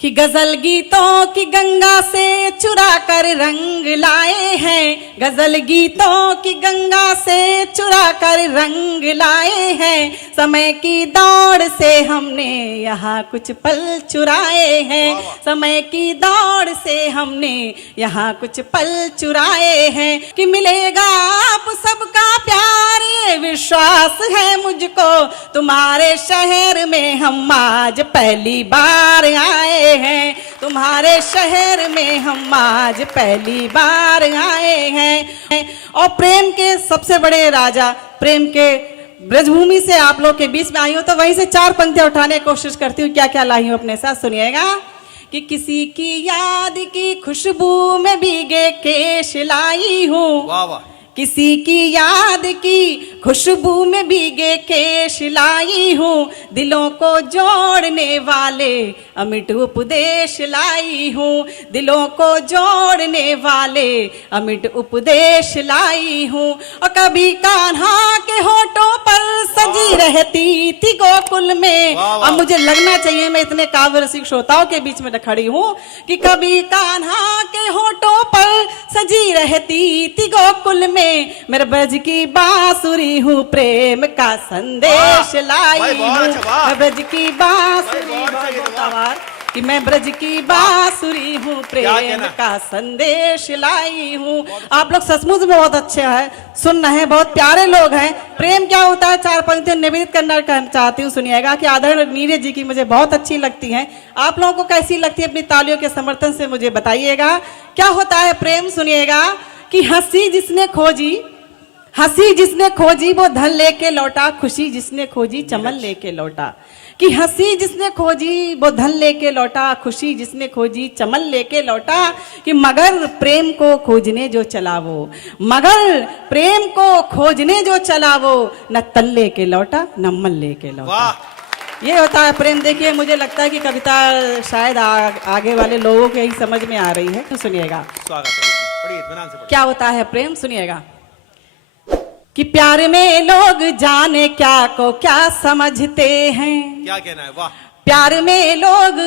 कि गजल गीतों की गंगा से चुरा कर रंग लाए हैं, गजल गीतों की गंगा से चुरा कर रंग लाए हैं। समय की दौड़ से हमने यहाँ कुछ पल चुराए हैं, समय की दौड़ से हमने यहाँ कुछ पल चुराए हैं। कि मिलेगा आप सबका प्यार ये विश्वास है मुझको, तुम्हारे शहर में हम आज पहली बार आए हैं, तुम्हारे शहर में हम आज पहली बार आए हैं। और प्रेम के सबसे बड़े राजा, प्रेम के ब्रजभूमि से आप लोग के बीच में आई हूं, तो वहीं से चार पंक्तियां उठाने की कोशिश करती हूँ। क्या क्या लाई हूं अपने साथ, सुनिएगा। कि किसी की याद की खुशबू में भीगे केश लाई हूँ, वाह वाह। किसी की याद की खुशबू में भीगे केश लाई हूँ, दिलों को जोड़ने वाले अमिट उपदेश लाई हूँ, दिलों को जोड़ने वाले अमिट उपदेश लाई हूँ। और कभी कान्हा के होठों पर सजी रहती थी गोकुल में, अब मुझे लगना चाहिए मैं इतने काव्य रसिक श्रोताओं के बीच में खड़ी हूँ। कि कभी कान्हा के होठों पर सजी रहती थी गोकुल में, मेरे ब्रज की बांसुरी हूँ, प्रेम का संदेश लाई हूँ। मैं ब्रज की बांसुरी, कि मैं ब्रज की बांसुरी हूँ, प्रेम का संदेश लाई हूँ। आप लोग सचमुच में बहुत अच्छे हैं, सुन रहे हैं, बहुत प्यारे लोग हैं। प्रेम क्या होता है, चार पंक्तियां निवेदित करना चाहती हूँ, सुनिएगा। कि आदरणीय नीरज जी की मुझे बहुत अच्छी लगती हैं, आप लोगों को कैसी लगती है अपनी तालियों के समर्थन से मुझे बताइएगा। क्या होता है प्रेम, सुनिएगा। कि हंसी जिसने खोजी, हंसी जिसने खोजी वो धन लेके लौटा, खुशी जिसने खोजी चमन लेके लौटा। कि हंसी जिसने खोजी वो धन लेके लौटा, खुशी जिसने खोजी चमन लेके लौटा। कि मगर प्रेम को खोजने जो चला वो, मगर प्रेम को खोजने जो चला वो, न तल लेके लौटा न मन लेके लौटा। ये होता है प्रेम। देखिए मुझे लगता है कि कविता शायद आगे वाले लोगों के ही समझ में आ रही है, तो सुनिएगा। स्वागत है, पढ़िए इत्मीनान से पढ़िए। क्या होता है प्रेम, सुनिएगा। कि प्यार में लोग जाने क्या को क्या समझते हैं, क्या कहना है, वाह। प्यार में लोग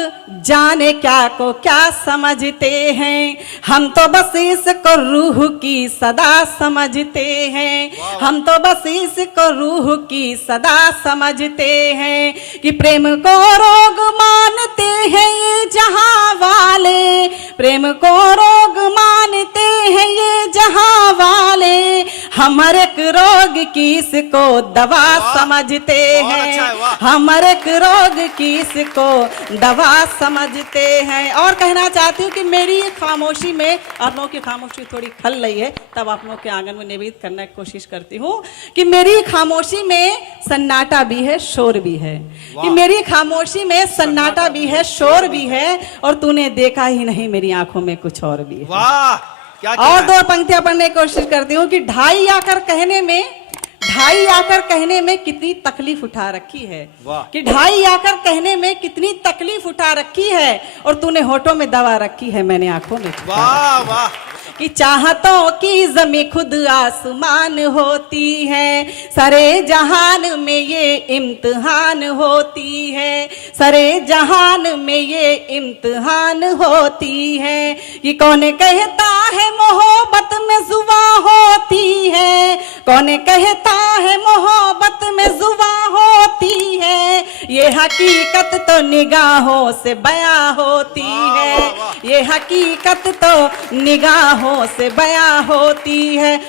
जाने क्या को क्या समझते हैं, हम तो बस इसको रूह की सदा समझते हैं, हम तो बस इसको रूह की सदा समझते हैं। कि प्रेम को रोग मानते हैं ये जहां वाले, प्रेम को रोग मानते हैं ये जहां वाले, हम हर एक रोग की इसको दवा समझते हैं, हम हर एक रोग की इसको दवा समझते हैं। और कहना चाहती हूँ कि मेरी खामोशी में, आप लोगों की खामोशी थोड़ी खल रही है, तब आप लोगों के आंगन में निवेदित करने की कोशिश करती हूँ। कि मेरी खामोशी में सन्नाटा भी है, शोर भी है। कि मेरी खामोशी में सन्नाटा भी है, शोर भी है, और तूने देखा ही नहीं मेरी आंखों में कुछ और भी है। वाह, क्या और दो पंक्तियां पढ़ने की कोशिश करती हूँ। कि ढाई आकर कहने में, ढाई आकर कहने में कितनी तकलीफ उठा रखी है, कि ढाई आकर कहने में कितनी तकलीफ उठा रखी है, और तूने होठों में दवा रखी है, मैंने आंखों में। वाह वाह। कि चाहतों की ज़मीं खुद आसमान होती है, सारे जहान में ये इम्तिहान होती है, सारे जहान में ये इम्तिहान होती है। कि कौन कहता है मोहब्बत में जुबा होती है, कौन कहता है मोहब्बत में जुबा होती है, ये हकीकत तो निगाहों से बयां होती है, ये हकीकत तो निगाहों से बयां होती है।